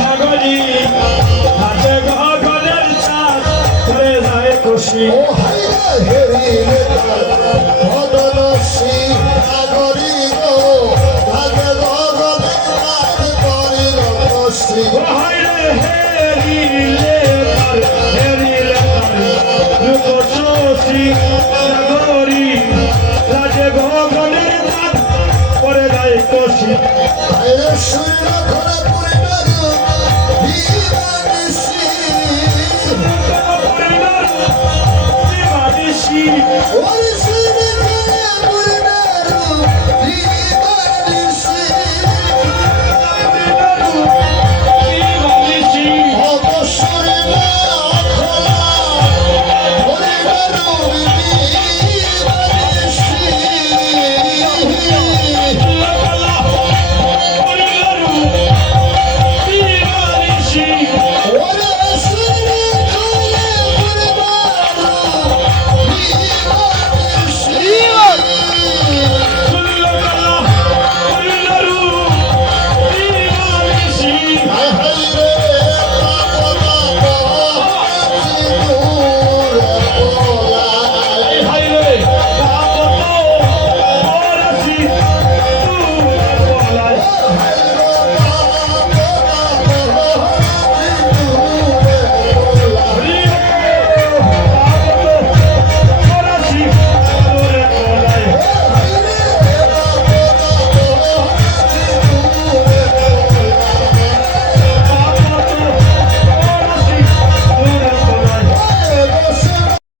নগরী হাতে গগনের চাঁদ করে যায় খুশি ও হাইরে হেরিলে ভদনসী নগরী গো হাতে গগনের চাঁদ করিল খুশি ও হাইরে হেরিলে রূপসী নগরী হাতে গগনের চাঁদ করে যায় খুশি হাইরে সূর্য ঘরে পরিবার দিবানিসি দিবানিসি ওরে